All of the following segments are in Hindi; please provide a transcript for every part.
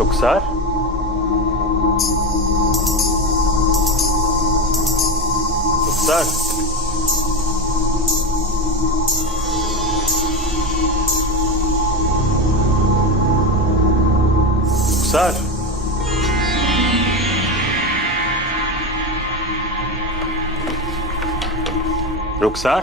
रुखसार, रुखसार, रुखसार, रुखसार,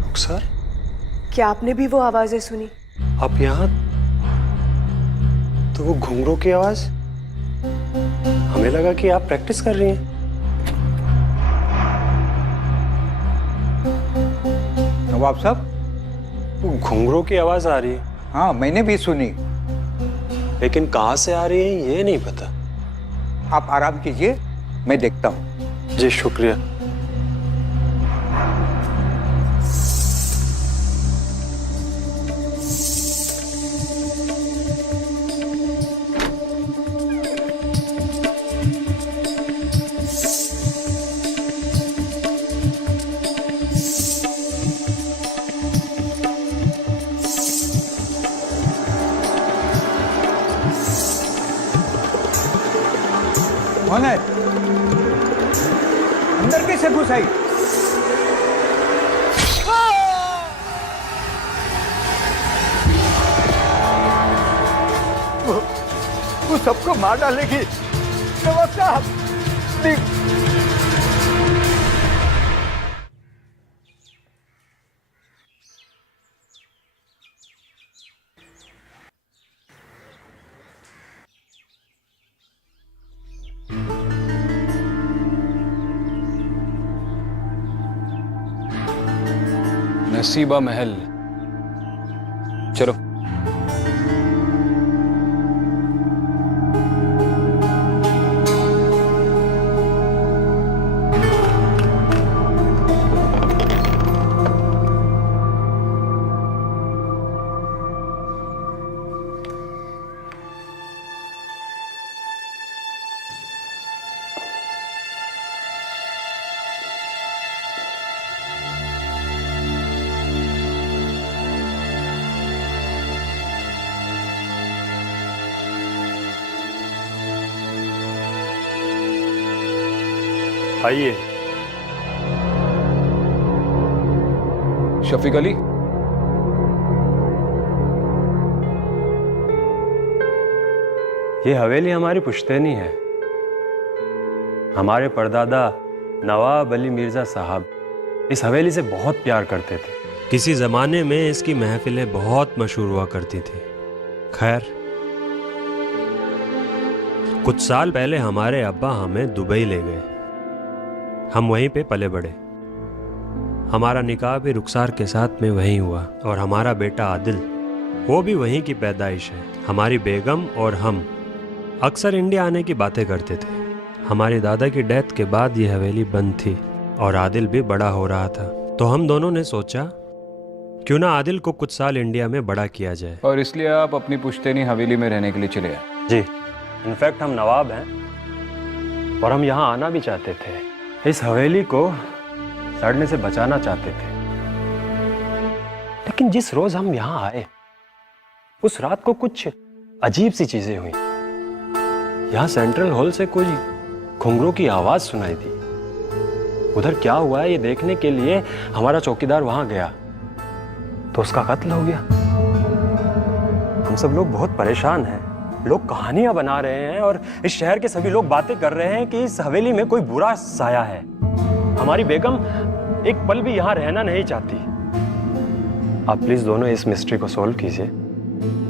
रुखसार, क्या आपने भी वो आवाजें सुनी? आप यहाँ? तो वो घुंघरू की आवाज, हमें लगा कि आप प्रैक्टिस कर रही हैं। नवाब साहब, वो घुंघरू की आवाज आ रही है, हाँ मैंने भी सुनी। लेकिन कहाँ से आ रही है ये नहीं पता। आप आराम कीजिए, मैं देखता हूँ। जी शुक्रिया। कौन है? अंदर कैसे घुस आई? वो सबको मार डालेगी। नवाब साहब, प्लीज। नसीबा महल, चलो। आइए। शफीक अली, ये हवेली हमारी पुश्तैनी है। हमारे परदादा नवाब अली मिर्जा साहब इस हवेली से बहुत प्यार करते थे। किसी जमाने में इसकी महफिलें बहुत मशहूर हुआ करती थी। खैर, कुछ साल पहले हमारे अब्बा हमें दुबई ले गए। हम वहीं पे पले बड़े। हमारा निकाह भी रुखसार के साथ में वहीं हुआ और हमारा बेटा आदिल, वो भी वहीं की पैदाइश है। हमारी बेगम और हम अक्सर इंडिया आने की बातें करते थे। हमारी दादा की डेथ के बाद ये हवेली बंद थी और आदिल भी बड़ा हो रहा था, तो हम दोनों ने सोचा क्यों ना आदिल को कुछ साल इंडिया में बड़ा किया जाए। और इसलिए आप अपनी पुश्तैनी हवेली में रहने के लिए चले आए? जी, इनफैक्ट हम नवाब हैं और हम यहाँ आना भी चाहते थे। इस हवेली को सड़ने से बचाना चाहते थे। लेकिन जिस रोज हम यहाँ आए उस रात को कुछ अजीब सी चीजें हुई। यहाँ सेंट्रल हॉल से कोई घुंघरू की आवाज सुनाई दी। उधर क्या हुआ है ये देखने के लिए हमारा चौकीदार वहां गया तो उसका कत्ल हो गया। हम सब लोग बहुत परेशान हैं। लोग कहानियां बना रहे हैं और इस शहर के सभी लोग बातें कर रहे हैं कि इस हवेली में कोई बुरा साया है। हमारी बेगम एक पल भी यहाँ रहना नहीं चाहती। आप प्लीज दोनों इस मिस्ट्री को सॉल्व कीजिए।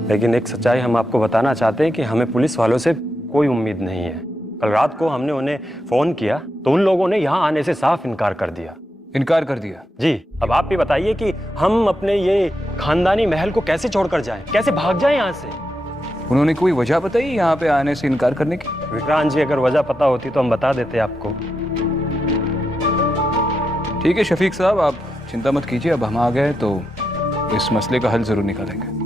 लेकिन एक सच्चाई हम आपको बताना चाहते हैं कि हमें पुलिस वालों से कोई उम्मीद नहीं है। कल रात को हमने उन्हें फोन किया तो उन लोगों ने यहाँ आने से साफ इनकार कर दिया। इनकार कर दिया? जी, अब आप भी बताइए कि हम अपने ये खानदानी महल को कैसे छोड़कर जाएं, कैसे भाग जाएं यहाँ से। उन्होंने कोई वजह बताई यहाँ पे आने से इनकार करने की? विक्रांत जी, अगर वजह पता होती तो हम बता देते आपको। ठीक है शफीक साहब, आप चिंता मत कीजिए, अब हम आ गए तो इस मसले का हल जरूर निकालेंगे।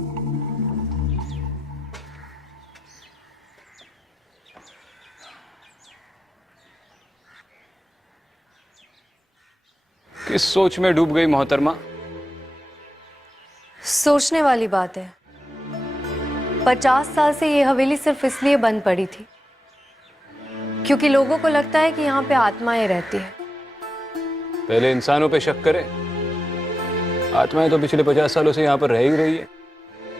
किस सोच में डूब गई मोहतरमा? सोचने वाली बात है। 50 साल से ये हवेली सिर्फ इसलिए बंद पड़ी थी क्योंकि लोगों को लगता है कि यहाँ पे आत्माएं रहती है। पहले इंसानों पे शक करें, आत्माएं तो पिछले 50 सालों से यहाँ पर रह ही रही है,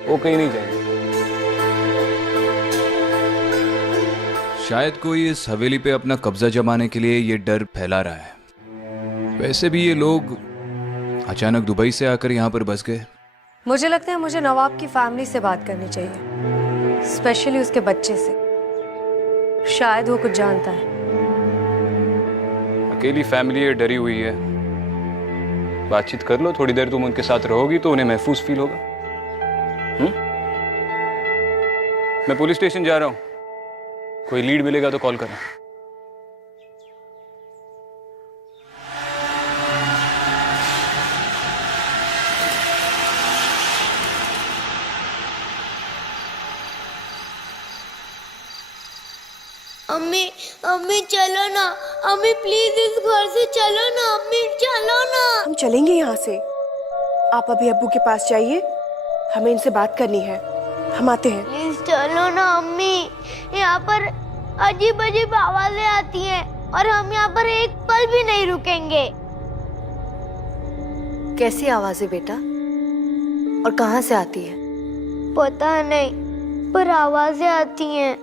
वो कहीं नहीं जाएंगे। शायद कोई इस हवेली पे अपना कब्जा जमाने के लिए ये डर फैला रहा है। वैसे भी ये लोग अचानक दुबई से आकर यहाँ पर बस गए। मुझे लगता है मुझे नवाब की फैमिली से बात करनी चाहिए, स्पेशली उसके बच्चे से। शायद वो कुछ जानता है। अकेली फैमिली है, डरी हुई है, बातचीत कर लो। थोड़ी देर तुम उनके साथ रहोगी तो उन्हें महफूज फील होगा। मैं पुलिस स्टेशन जा रहा हूं, कोई लीड मिलेगा तो कॉल करना। अम्मी अम्मी चलो ना, अम्मी प्लीज इस घर से चलो ना, अम्मी चलो ना। हम चलेंगे यहाँ से। आप अभी अब्बू के पास जाइए, हमें इनसे बात करनी है। हम आते हैं। प्लीज चलो ना अम्मी, यहाँ पर अजीब अजीब आवाजें आती हैं और हम यहाँ पर एक पल भी नहीं रुकेंगे। कैसी आवाजें बेटा, और कहाँ से आती है? पता नहीं, पर आवाजें आती हैं।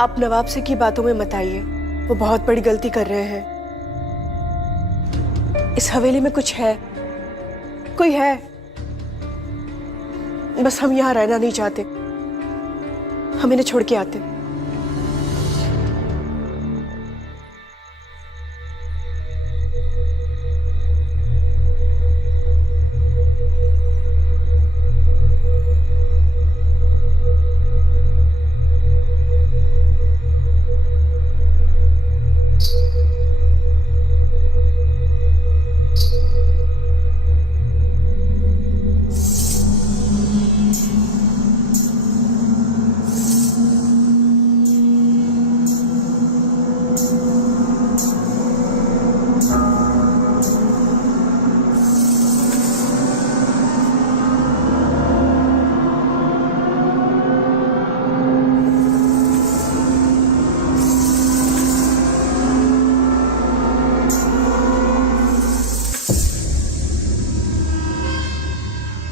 आप नवाब से की बातों में मत आइए, वो बहुत बड़ी गलती कर रहे हैं। इस हवेली में कुछ है, कोई है, बस हम यहाँ रहना नहीं चाहते। हम इन्हें छोड़ के आते।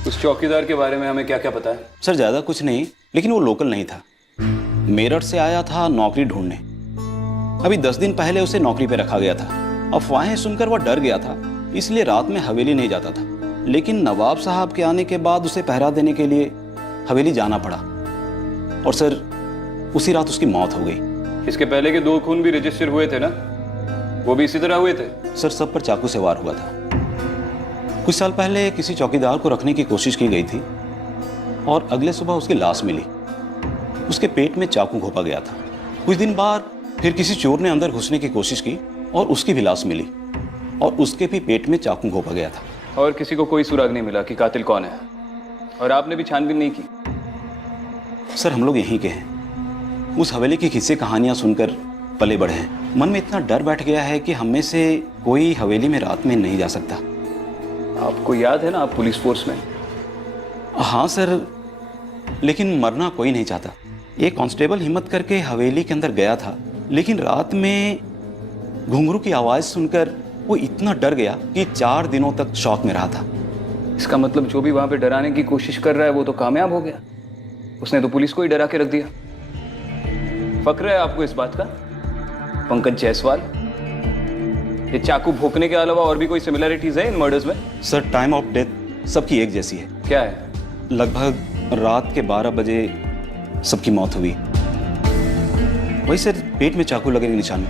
उस चौकीदार के बारे में हमें क्या क्या पता है? सर ज़्यादा कुछ नहीं, लेकिन वो लोकल नहीं था। मेरठ से आया था नौकरी ढूंढने। अभी 10 दिन पहले उसे नौकरी पे रखा गया था। अफवाहें सुनकर वह डर गया था, इसलिए रात में हवेली नहीं जाता था। लेकिन नवाब साहब के आने के बाद उसे पहरा देने के लिए हवेली जाना पड़ा, और सर उसी रात उसकी मौत हो गई। इसके पहले के 2 खून भी रजिस्टर हुए थे ना, वो भी इसी तरह हुए थे? सर सब पर चाकू से वार हुआ था। कुछ साल पहले किसी चौकीदार को रखने की कोशिश की गई थी और अगले सुबह उसकी लाश मिली। उसके पेट में चाकू घोंपा गया था। कुछ दिन बाद फिर किसी चोर ने अंदर घुसने की कोशिश की और उसकी भी लाश मिली और उसके भी पेट में चाकू घोंपा गया था। और किसी को कोई सुराग नहीं मिला कि कातिल कौन है? और आपने भी छानबीन नहीं की? सर हम लोग यहीं के हैं। उस हवेली की किस्से कहानियां सुनकर पले बढ़े हैं। मन में इतना डर बैठ गया है कि हम में से कोई हवेली में रात में नहीं जा सकता। आपको याद है ना, आप पुलिस फोर्स में? हाँ सर, लेकिन मरना कोई नहीं चाहता। एक कांस्टेबल हिम्मत करके हवेली के अंदर गया था, लेकिन रात में घुंघरू की आवाज़ सुनकर वो इतना डर गया कि 4 दिनों तक शॉक में रहा था। इसका मतलब जो भी वहां पे डराने की कोशिश कर रहा है वो तो कामयाब हो गया। उसने तो पुलिस को ही डरा के रख दिया। फक्र है आपको इस बात का, पंकज जायसवाल? ये चाकू भोंकने के अलावा और भी कोई सिमिलरिटीज है इन मर्डर्स में? सर टाइम ऑफ डेथ सबकी एक जैसी है। क्या है? लगभग रात के 12 बजे सबकी मौत हुई। वही सर, पेट में चाकू लगने के निशान।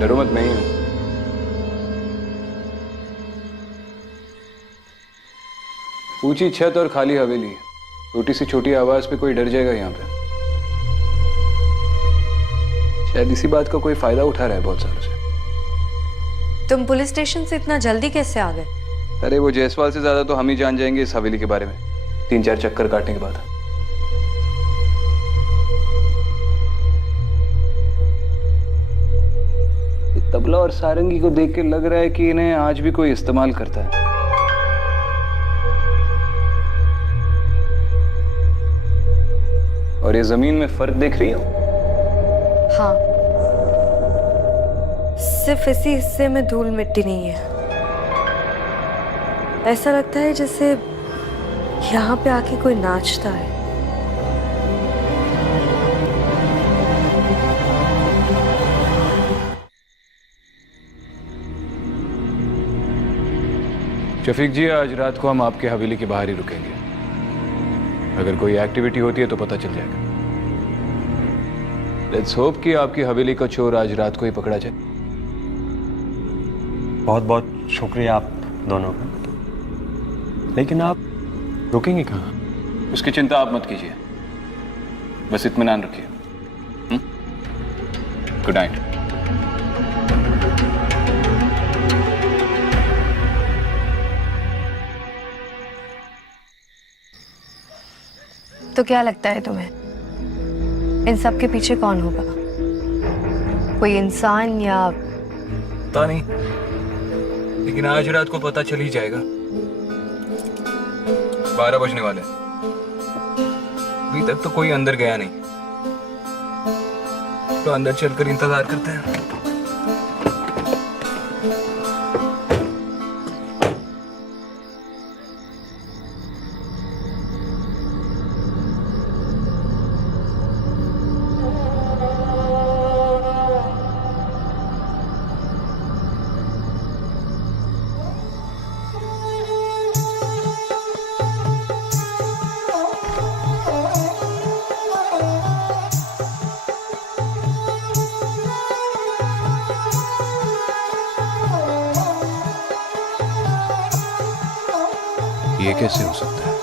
डरो मत, मैं ही हूं। ऊंची छत और खाली हवेली, छोटी सी छोटी आवाज पे कोई डर जाएगा यहाँ पे? शायद इसी बात का कोई फायदा उठा रहा है बहुत सालों से। तुम पुलिस स्टेशन से इतना जल्दी कैसे आ गए? अरे वो जायसवाल से ज्यादा तो हम ही जान जाएंगे इस हवेली के बारे में 3-4 चक्कर काटने के बाद। तबला और सारंगी को देख के लग रहा है कि इन्हें आज भी कोई इस्तेमाल करता है। और ये जमीन में फर्क देख रही हो? हाँ, सिर्फ इसी हिस्से में धूल मिट्टी नहीं है। ऐसा लगता है जैसे यहाँ पे आके कोई नाचता है। शफीक जी, आज रात को हम आपके हवेली के बाहर ही रुकेंगे। अगर कोई एक्टिविटी होती है तो पता चल जाएगा। लेट्स होप कि आपकी हवेली का चोर आज रात को ही पकड़ा जाए। बहुत बहुत शुक्रिया आप दोनों का, लेकिन आप रुकेंगे कहाँ? उसकी चिंता आप मत कीजिए, बस इत्मीनान रखिए। Good night. तो क्या लगता है तुम्हें, इन सब के पीछे कौन होगा? कोई इंसान या? पता नहीं, लेकिन आज रात को पता चल ही जाएगा। 12 बजने वाले, अभी तक तो कोई अंदर गया नहीं, तो अंदर चलकर इंतजार करते हैं। ये कैसे हो सकता है?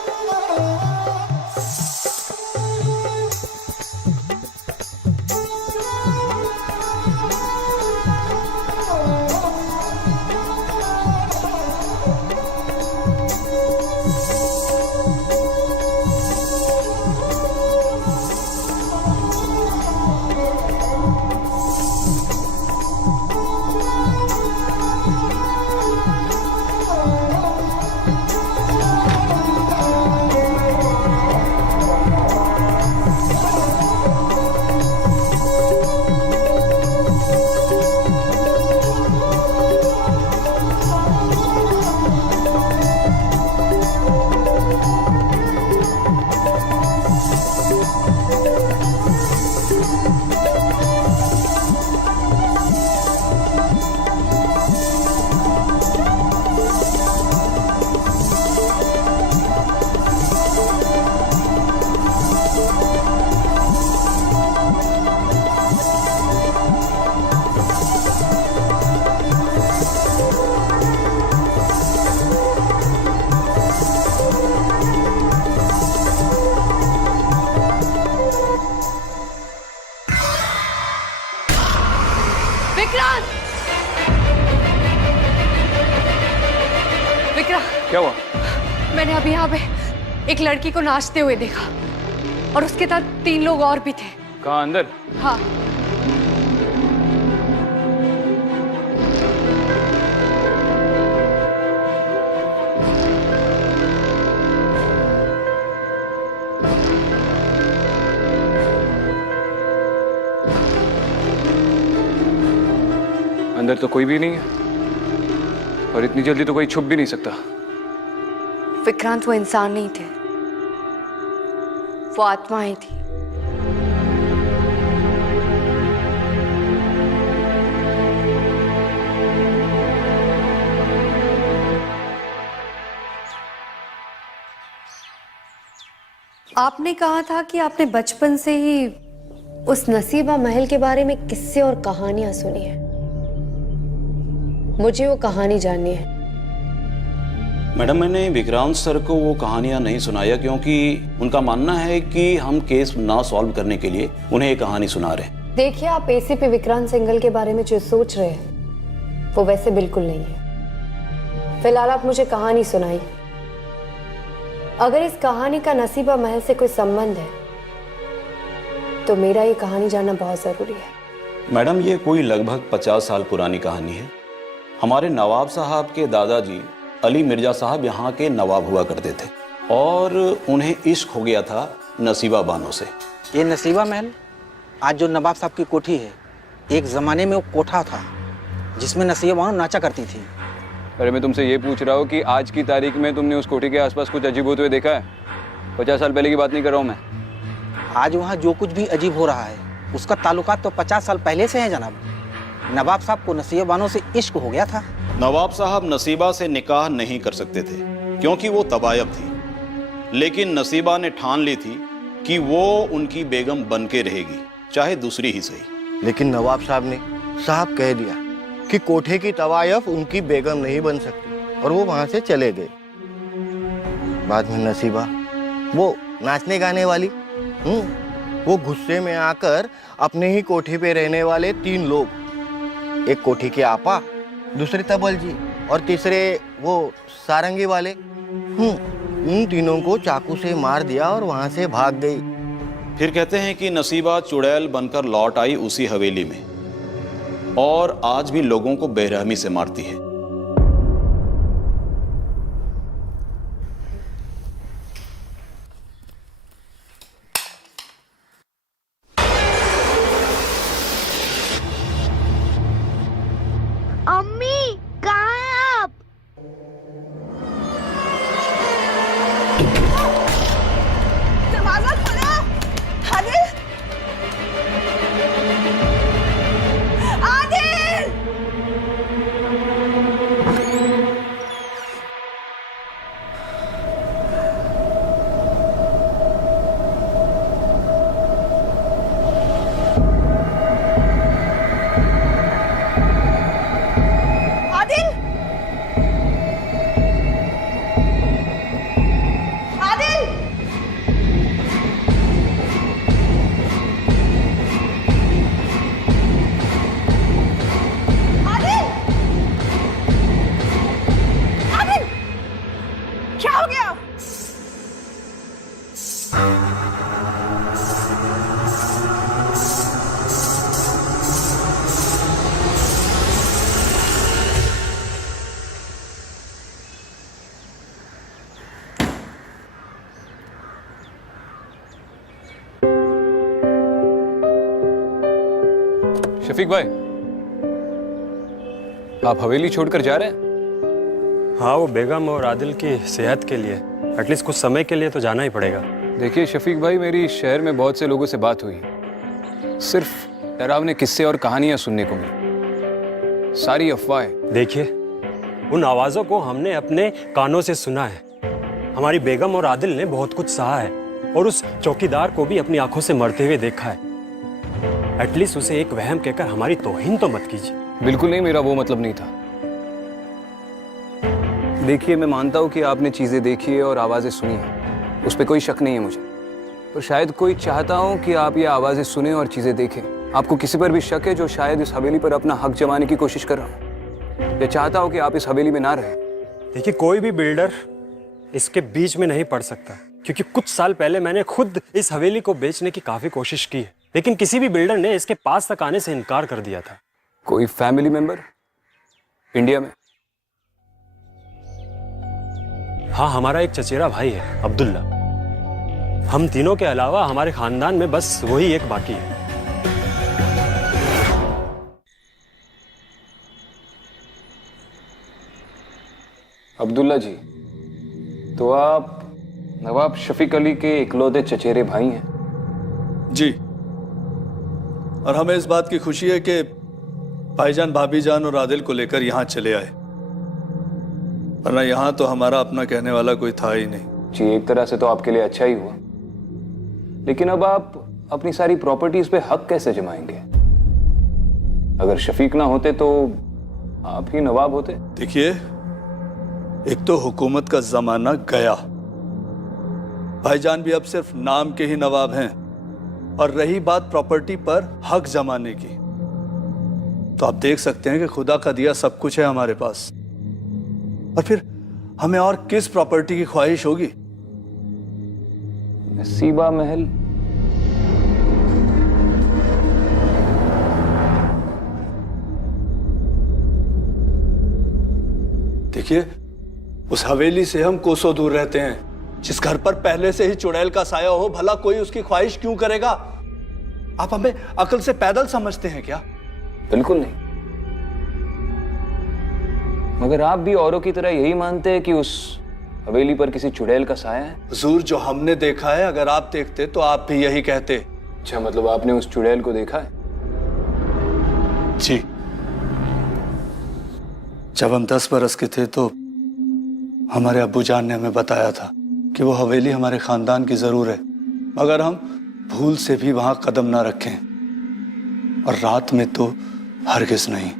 मैंने अभी यहाँ पे एक लड़की को नाचते हुए देखा और उसके साथ 3 लोग और भी थे। कहाँ, अंदर? हाँ। अंदर तो कोई भी नहीं है और इतनी जल्दी तो कोई छुप भी नहीं सकता। विक्रांत वो इंसान नहीं थे, वो आत्माएं थी। आपने कहा था कि आपने बचपन से ही उस नसीबा महल के बारे में किस्से और कहानियां सुनी है। मुझे वो कहानी जाननी है। मैडम, मैंने विक्रांत सर को वो कहानियां नहीं सुनाया क्योंकि उनका मानना है कि हम केस ना सॉल्व करने के लिए उन्हें ये कहानी सुना रहे हैं। देखिए, आप एसीपी विक्रांत सिंघल के बारे में जो सोच रहे हैं वो वैसे बिल्कुल नहीं है। फिलहाल आप मुझे कहानी सुनाइए। अगर इस कहानी का नसीबा महल से कोई संबंध है तो मेरा ये कहानी जानना बहुत जरूरी है। मैडम, ये कोई लगभग 50 साल पुरानी कहानी है। हमारे नवाब साहब के दादाजी अली मिर्जा साहब यहाँ के नवाब हुआ करते थे और उन्हें इश्क हो गया था नसीबा बानो से। ये नसीबा महल आज जो नवाब साहब की कोठी है, एक ज़माने में वो कोठा था जिसमें नसीबा बानो नाचा करती थी। अरे मैं तुमसे ये पूछ रहा हूँ कि आज की तारीख में तुमने उस कोठी के आसपास कुछ अजीब होते हुए देखा है? 50 साल पहले की बात नहीं कर रहा हूँ मैं। आज वहाँ जो कुछ भी अजीब हो रहा है उसका ताल्लुकात तो 50 साल पहले से है जनाब। नवाब साहब को नसीबा बानो से इश्क हो गया था। नवाब साहब नसीबा से निकाह नहीं कर सकते थे क्योंकि वो तबायब थी, लेकिन नसीबा ने ठान ली थी कि वो उनकी बेगम बन के रहेगी, चाहे दूसरी ही सही। लेकिन नवाब साहब ने साहब कह दिया कि कोठे की तवायफ उनकी बेगम नहीं बन सकती और वो वहां से चले गए। बाद में नसीबा वो नाचने गाने वाली वो गुस्से में आकर अपने ही कोठे पे रहने वाले 3 लोग, एक कोठी के आपा, दूसरे तबल जी और तीसरे वो सारंगी वाले, उन तीनों को चाकू से मार दिया और वहां से भाग गई। फिर कहते हैं कि नसीबा चुड़ैल बनकर लौट आई उसी हवेली में और आज भी लोगों को बेरहमी से मारती है। अम्मी, कहाँ हैं आप? दरवाजा खोलो। आदिल, आदिल। आदिल, आदिल। आदिल, आदिल, क्या हो गया? शफीक भाई, आप हवेली छोड़कर जा रहे हैं? हाँ, वो बेगम और आदिल की सेहत के लिए एटलीस्ट कुछ समय के लिए तो जाना ही पड़ेगा। देखिए शफीक भाई, मेरी शहर में बहुत से लोगों से बात हुई, सिर्फ डरावने किस्से और कहानियां सुनने को मिली, सारी अफवाहें। देखिए, उन आवाज़ों को हमने अपने कानों से सुना है। हमारी बेगम और आदिल ने बहुत कुछ सहा है और उस चौकीदार को भी अपनी आंखों से मरते हुए देखा है। एटलीस्ट उसे एक वहम कहकर हमारी तौहीन तो मत कीजिए। बिल्कुल नहीं, मेरा वो मतलब नहीं था। देखिए, मैं मानता हूँ कि आपने चीज़ें देखी है और आवाज़ें सुनी है, उस पर कोई शक नहीं है मुझे, पर शायद कोई चाहता हूँ कि आप ये आवाज़ें सुने और चीज़ें देखें। आपको किसी पर भी शक है जो शायद इस हवेली पर अपना हक जमाने की कोशिश कर रहा हूँ, या चाहता हो कि आप इस हवेली में ना रहें। देखिए, कोई भी बिल्डर इसके बीच में नहीं पड़ सकता, क्योंकि कुछ साल पहले मैंने खुद इस हवेली को बेचने की काफी कोशिश की है, लेकिन किसी भी बिल्डर ने इसके पास तक आने से इनकार कर दिया था। कोई फैमिली मेंबर इंडिया में? हाँ, हमारा एक चचेरा भाई है, अब्दुल्ला। हम तीनों के अलावा हमारे खानदान में बस वही एक बाकी है। अब्दुल्ला जी, तो आप नवाब शफीक अली के इकलौते चचेरे भाई हैं? जी, और हमें इस बात की खुशी है कि भाईजान, भाभी जान और आदिल को लेकर यहाँ चले आए, वरना यहाँ तो हमारा अपना कहने वाला कोई था ही नहीं। जी, एक तरह से तो आपके लिए अच्छा ही हुआ, लेकिन अब आप अपनी सारी प्रॉपर्टीज पे हक कैसे जमाएंगे? अगर शफीक ना होते तो आप ही नवाब होते। देखिए, एक तो हुकूमत का जमाना गया, भाईजान भी अब सिर्फ नाम के ही नवाब हैं, और रही बात प्रॉपर्टी पर हक जमाने की, तो आप देख सकते हैं कि खुदा का दिया सब कुछ है हमारे पास, और फिर हमें और किस प्रॉपर्टी की ख्वाहिश होगी? नसीबा महल? देखिए, उस हवेली से हम कोसों दूर रहते हैं, जिस घर पर पहले से ही चुड़ैल का साया हो, भला कोई उसकी ख्वाहिश क्यों करेगा? आप हमें अकल से पैदल समझते हैं क्या? बिल्कुल नहीं। मगर आप भी औरों की तरह यही मानते हैं कि उस हवेली पर किसी चुड़ैल का साया है? हुजूर, जो हमने देखा है, अगर आप देखते तो आप भी यही कहते। अच्छा, मतलब आपने उस चुड़ैल को देखा है? जी, जब हम 10 बरस के थे तो हमारे अब्बू जान ने हमें बताया था कि वो हवेली हमारे खानदान की जरूर है, मगर हम भूल से भी वहां कदम ना रखें, और रात में तो हरगिज नहीं।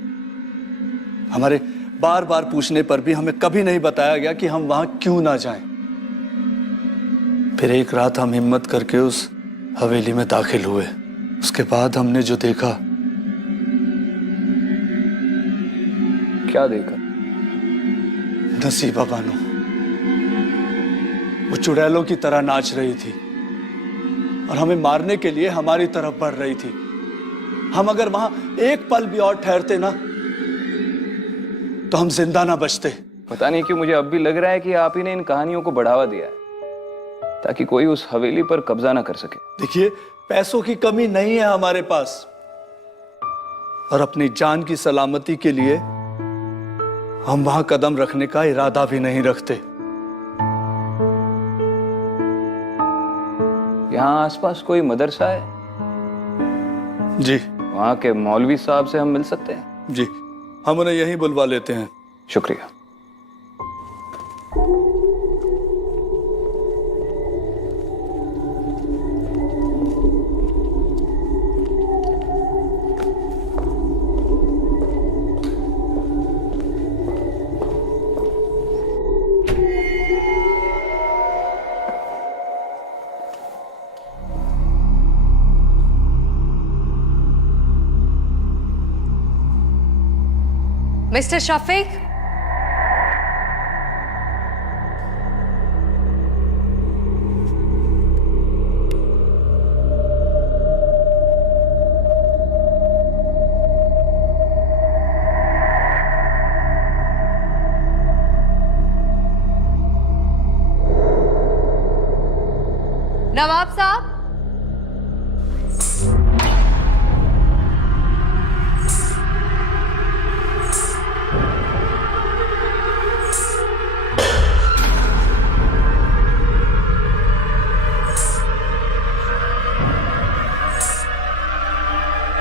हमारे बार बार पूछने पर भी हमें कभी नहीं बताया गया कि हम वहां क्यों ना जाएं। फिर एक रात हम हिम्मत करके उस हवेली में दाखिल हुए। उसके बाद हमने जो देखा। क्या देखा? नसीबा बानो वो चुड़ैलों की तरह नाच रही थी और हमें मारने के लिए हमारी तरफ बढ़ रही थी। हम अगर वहां एक पल भी और ठहरते ना तो हम जिंदा ना बचते। पता नहीं क्यों मुझे अब भी लग रहा है कि आप ही ने इन कहानियों को बढ़ावा दिया है ताकि कोई उस हवेली पर कब्जा ना कर सके। देखिए, पैसों की कमी नहीं है हमारे पास, और अपनी जान की सलामती के लिए हम वहां कदम रखने का इरादा भी नहीं रखते। यहाँ आसपास कोई मदरसा है? जी, वहाँ के मौलवी साहब से हम मिल सकते हैं? जी, हम उन्हें यहीं बुलवा लेते हैं। शुक्रिया। मिस्टर शफीक, नवाब साहब,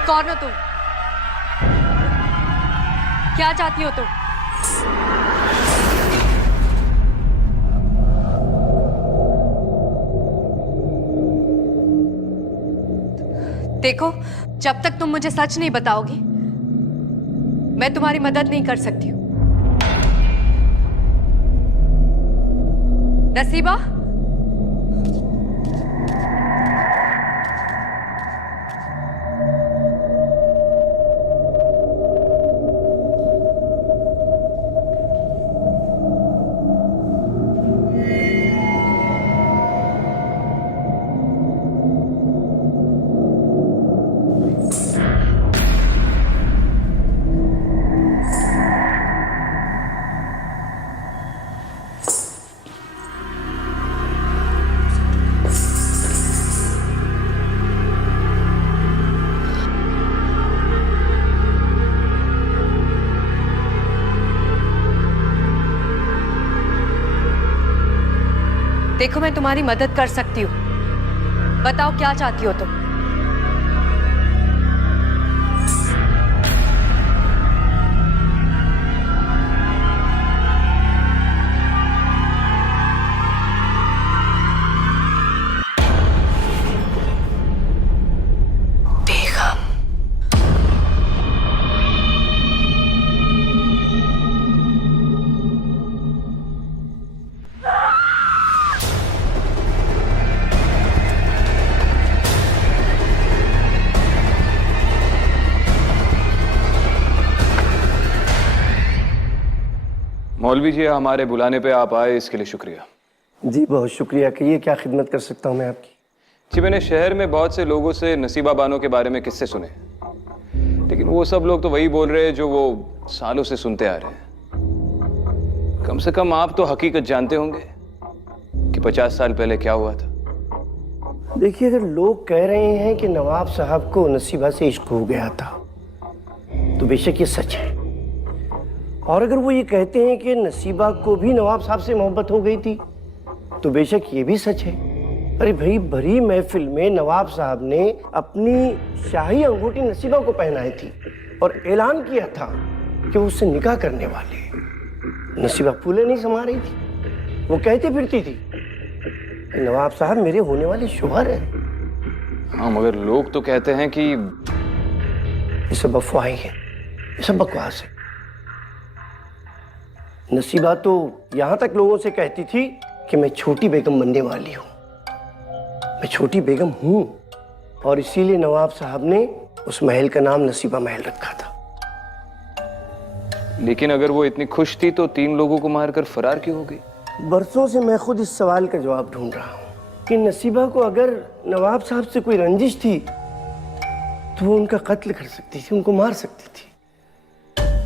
कौन हो तुम? क्या चाहती हो तुम? देखो, जब तक तुम मुझे सच नहीं बताओगी मैं तुम्हारी मदद नहीं कर सकती हूँ। नसीबा, देखो मैं तुम्हारी मदद कर सकती हूँ, बताओ क्या चाहती हो तुम। मौलवी जी, हमारे बुलाने पे आप आए, इसके लिए शुक्रिया। जी बहुत शुक्रिया। कहिए क्या खिदमत कर सकता हूँ मैं आपकी। जी, मैंने शहर में बहुत से लोगों से नसीबा बानो के बारे में किस्से सुने, लेकिन वो सब लोग तो वही बोल रहे हैं जो वो सालों से सुनते आ रहे हैं। कम से कम आप तो हकीकत जानते होंगे कि 50 साल पहले क्या हुआ था। देखिए, अगर लोग कह रहे हैं कि नवाब साहब को नसीबा से इश्क हो गया था तो बेशक ये सच है, और अगर वो ये कहते हैं कि नसीबा को भी नवाब साहब से मोहब्बत हो गई थी तो बेशक ये भी सच है। अरे भाई, भरी महफिल में नवाब साहब ने अपनी शाही अंगूठी नसीबा को पहनाई थी और ऐलान किया था कि वो उससे निकाह करने वाले हैं। नसीबा फूले नहीं समा रही थी, वो कहती फिरती थी कि नवाब साहब मेरे होने वाले शोहर हैं। हाँ, मगर लोग तो कहते हैं कि ये सब अफवाहें हैं, ये सब बकवास है। नसीबा तो यहां तक लोगों से कहती थी कि मैं छोटी बेगम बनने वाली हूं, मैं छोटी बेगम हूं, और इसीलिए नवाब साहब ने उस महल का नाम नसीबा महल रखा था। लेकिन अगर वो इतनी खुश थी तो 3 लोगों को मारकर फरार क्यों हो गई? बरसों से मैं खुद इस सवाल का जवाब ढूंढ रहा हूं कि नसीबा को अगर नवाब साहब से कोई रंजिश थी तो वो उनका कत्ल कर सकती थी, उनको मार सकती थी,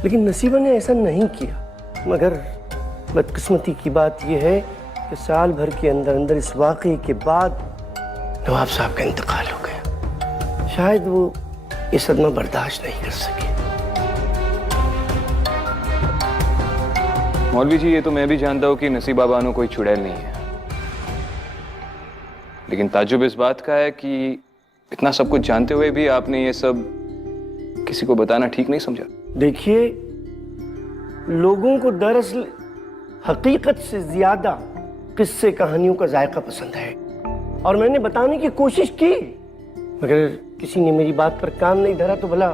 लेकिन नसीबा ने ऐसा नहीं किया। मगर बदकिस्मती की बात यह है कि साल भर के अंदर अंदर इस वाक़े के बाद नवाब साहब का इंतकाल हो गया। शायद वो ये सदमा बर्दाश्त नहीं कर सके। मौलवी जी, ये तो मैं भी जानता हूँ कि नसीबा बानो कोई चुड़ैल नहीं है, लेकिन ताज्जुब इस बात का है कि इतना सब कुछ जानते हुए भी आपने ये सब किसी को बताना ठीक नहीं समझा। देखिए, लोगों को दरअसल हकीकत से ज्यादा किस्से कहानियों का जायका पसंद है, और मैंने बताने की कोशिश की, मगर किसी ने मेरी बात पर कान नहीं धरा तो भला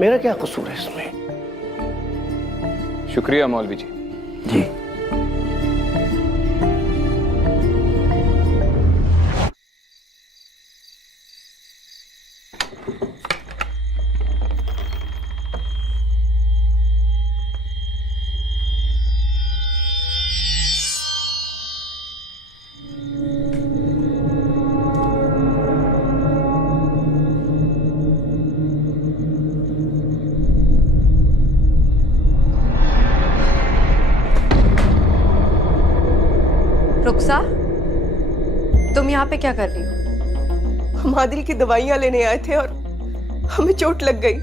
मेरा क्या कसूर है इसमें। शुक्रिया मौलवी जी। जी। रुखसा, तुम यहाँ पे क्या कर रही हो? हम आदिल की दवाइयाँ लेने आए थे और हमें चोट लग गई।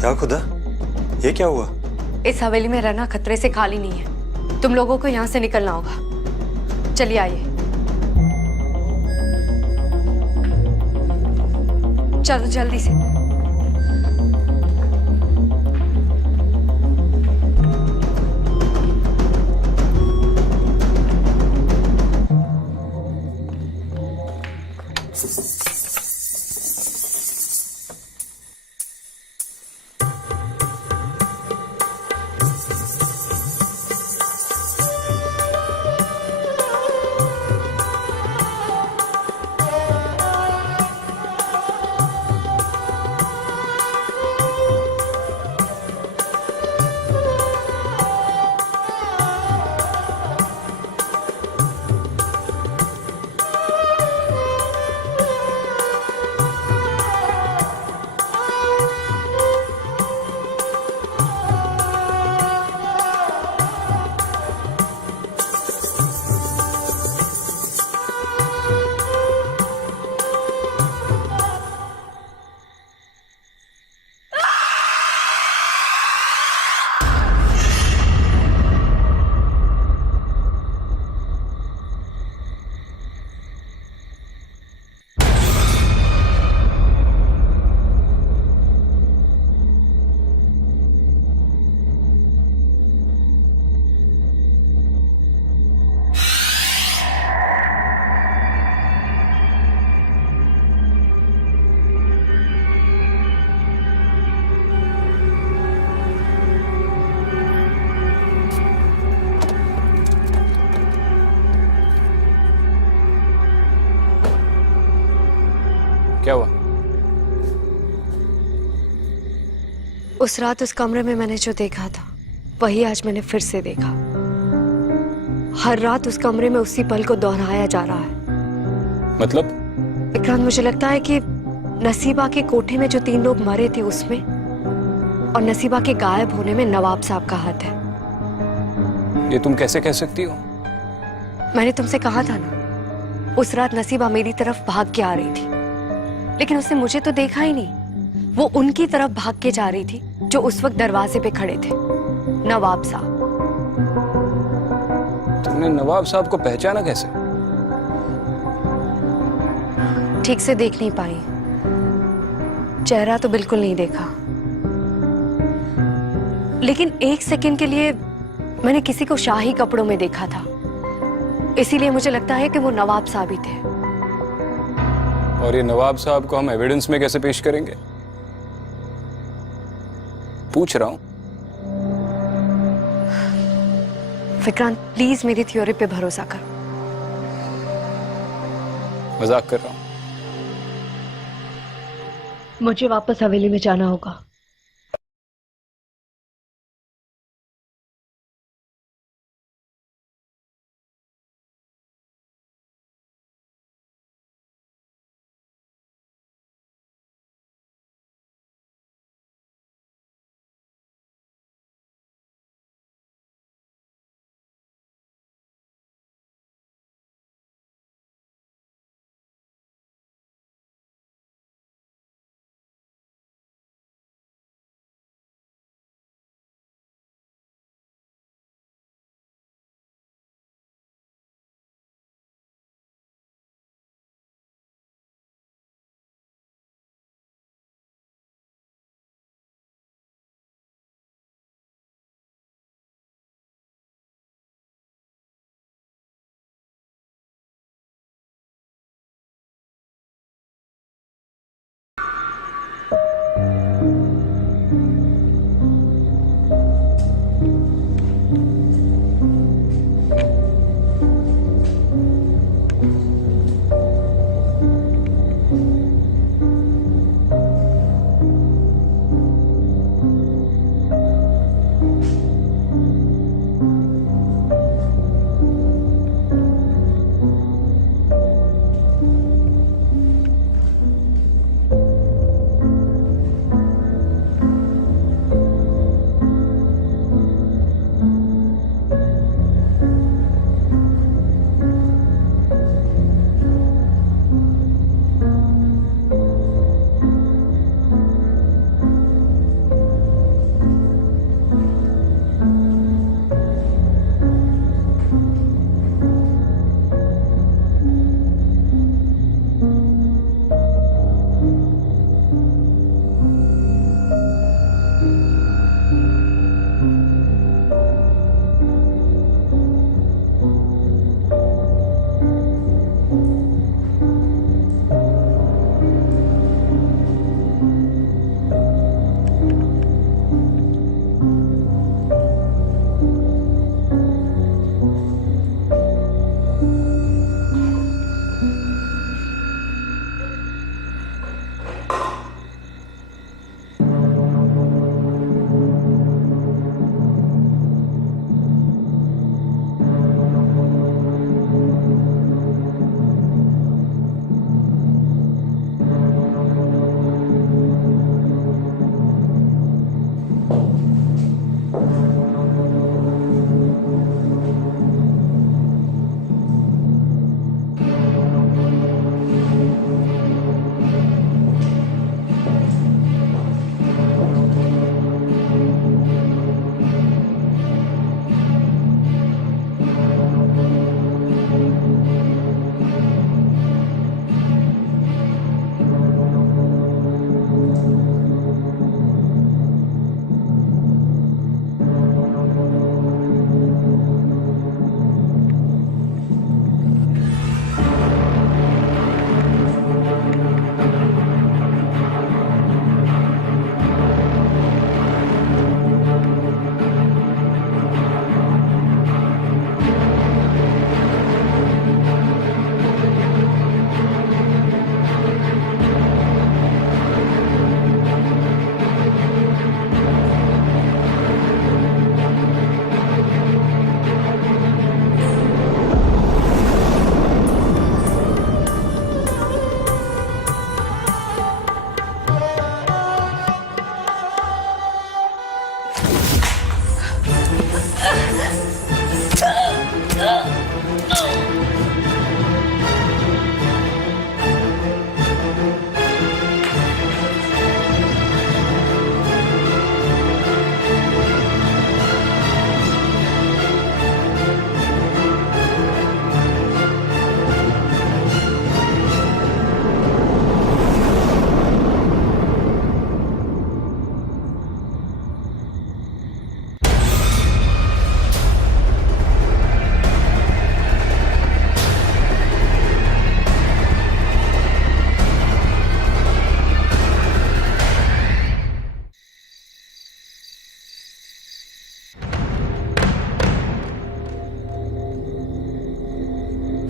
क्या खुदा, ये क्या हुआ? इस हवेली में रहना खतरे से खाली नहीं है, तुम लोगों को यहाँ से निकलना होगा। चलिए आइए। चलो जल्दी से। उस रात उस कमरे में मैंने जो देखा था वही आज मैंने फिर से देखा। हर रात उस कमरे में उसी पल को दोहराया जा रहा है। मतलब? विक्रांत, मुझे लगता है कि नसीबा के कोठे में जो 3 लोग मरे थे उसमें और नसीबा के गायब होने में नवाब साहब का हाथ है। ये तुम कैसे कह सकती हो? मैंने तुमसे कहा था ना, उस रात नसीबा मेरी तरफ भाग के आ रही थी, लेकिन उसने मुझे तो देखा ही नहीं। वो उनकी तरफ भाग के जा रही थी जो उस वक्त दरवाजे पे खड़े थे, नवाब साहब। तुमने नवाब साहब को पहचाना कैसे? ठीक से देख नहीं पाई, चेहरा तो बिल्कुल नहीं देखा, लेकिन 1 सेकंड के लिए मैंने किसी को शाही कपड़ों में देखा था, इसीलिए मुझे लगता है कि वो नवाब साहब ही थे। और ये नवाब साहब को हम एविडेंस में कैसे पेश करेंगे? पूछ रहा हूं। विक्रांत, प्लीज मेरी थ्योरी पे भरोसा करो। मजाक कर रहा हूं। मुझे वापस हवेली में जाना होगा।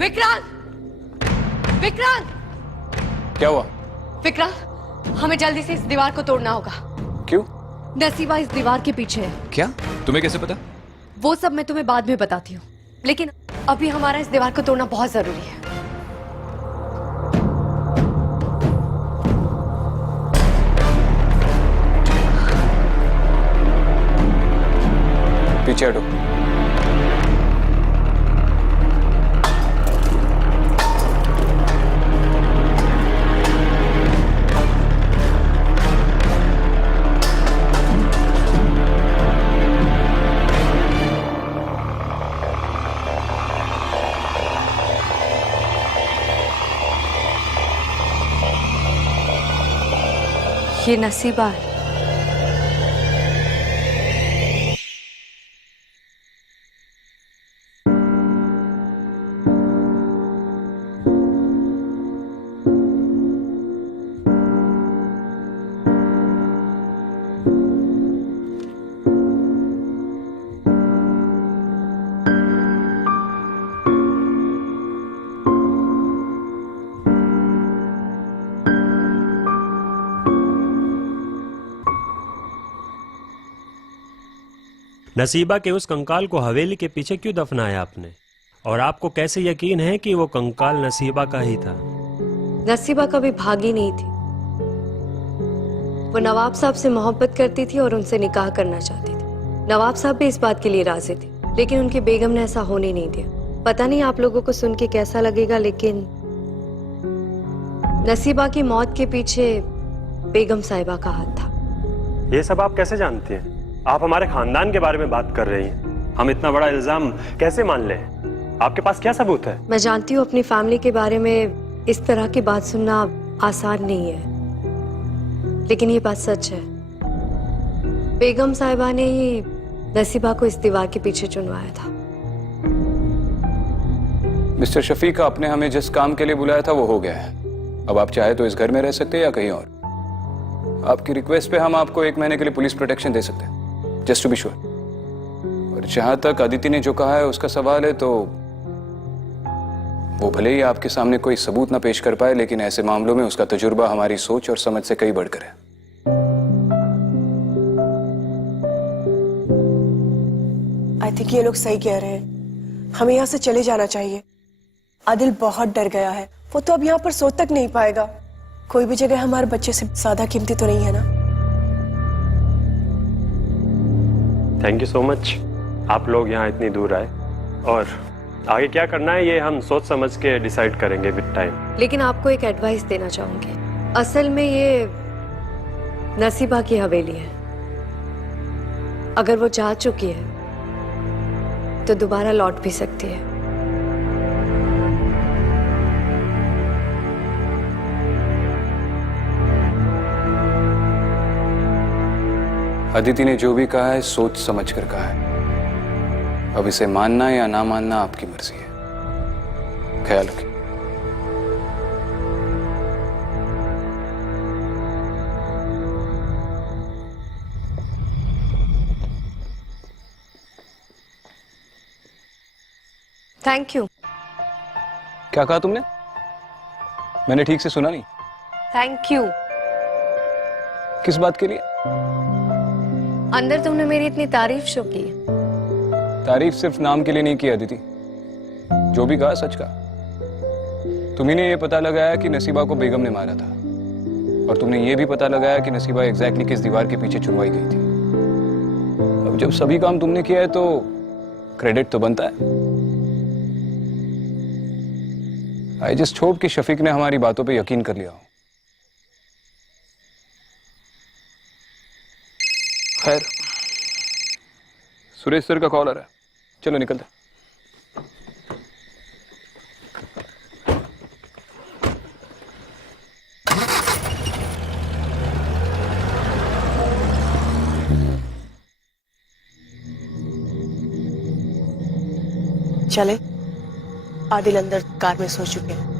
विक्रांत! विक्रांत! क्या हुआ? विक्रांत, हमें जल्दी से इस दीवार को तोड़ना होगा। क्यों? नसीबा इस दीवार के पीछे है। क्या? तुम्हें कैसे पता? वो सब मैं तुम्हें बाद में बताती हूँ, लेकिन अभी हमारा इस दीवार को तोड़ना बहुत जरूरी है। पीछे हटो। ये नसीबा है। नसीबा के उस कंकाल को हवेली के पीछे क्यों दफनाया आपने? और आपको कैसे यकीन है कि वो कंकाल नसीबा का ही था? नसीबा कभी भागी नहीं थी। वो नवाब साहब से मोहब्बत करती थी और उनसे निकाह करना चाहती थी। नवाब साहब भी इस बात के लिए राजी थे, लेकिन उनकी बेगम ने ऐसा होने नहीं दिया। पता नहीं आप लोगों को सुन के कैसा लगेगा, लेकिन नसीबा की मौत के पीछे बेगम साहिबा का हाथ था। ये सब आप कैसे जानती हैं? आप हमारे खानदान के बारे में बात कर रही हैं। हम इतना बड़ा इल्जाम कैसे मान लें? आपके पास क्या सबूत है? मैं जानती हूँ अपनी फैमिली के बारे में इस तरह की बात सुनना आसान नहीं है, लेकिन ये बात सच है। बेगम साहिबा ने ही नसीबा को इस दीवार के पीछे चुनवाया था। मिस्टर शफीक, आपने हमें जिस काम के लिए बुलाया था वो हो गया है। अब आप चाहे तो इस घर में रह सकते हैं या कहीं और। आपकी रिक्वेस्ट पे हम आपको 1 महीने के लिए पुलिस प्रोटेक्शन दे सकते हैं, जस्ट टू बी श्योर। और जहां तक अदिति ने जो कहा है उसका सवाल है, तो वो भले ही आपके सामने कोई सबूत ना पेश कर पाए, लेकिन ऐसे मामलों में उसका तजुर्बा हमारी सोच और समझ से कई बढ़कर है। आई थिंक ये लोग सही कह रहे हैं, हमें यहाँ से चले जाना चाहिए। आदिल बहुत डर गया है, वो तो अब यहाँ पर सो तक नहीं पाएगा। कोई भी जगह हमारे बच्चे से ज्यादा कीमती तो नहीं है ना। थैंक यू सो मच, आप लोग यहाँ इतनी दूर आए। और आगे क्या करना है ये हम सोच समझ के डिसाइड करेंगे विद टाइम। लेकिन आपको एक एडवाइस देना चाहूंगी। असल में ये नसीबा की हवेली है। अगर वो जा चुकी है तो दोबारा लौट भी सकती है। अदिति ने जो भी कहा है सोच समझ कर कहा है। अब इसे मानना या ना मानना आपकी मर्जी है। ख्याल रखिए। Thank you. क्या कहा तुमने? मैंने ठीक से सुना नहीं। Thank you. किस बात के लिए? अंदर तुमने मेरी इतनी तारीफ शो की। तारीफ सिर्फ नाम के लिए नहीं की अदिति, जो भी कहा सच कहा। तुम्ही ने ये पता लगाया कि नसीबा को बेगम ने मारा था, और तुमने ये भी पता लगाया कि नसीबा एग्जैक्टली किस दीवार के पीछे चुनवाई गई थी। अब जब सभी काम तुमने किया है तो क्रेडिट तो बनता है। आई जस्ट होप कि शफीक ने हमारी बातों पे यकीन कर लिया हो। खैर, सुरेश सर का कॉल आ रहा है, चलो निकलते। चले, आदिल अंदर कार में सो चुके हैं।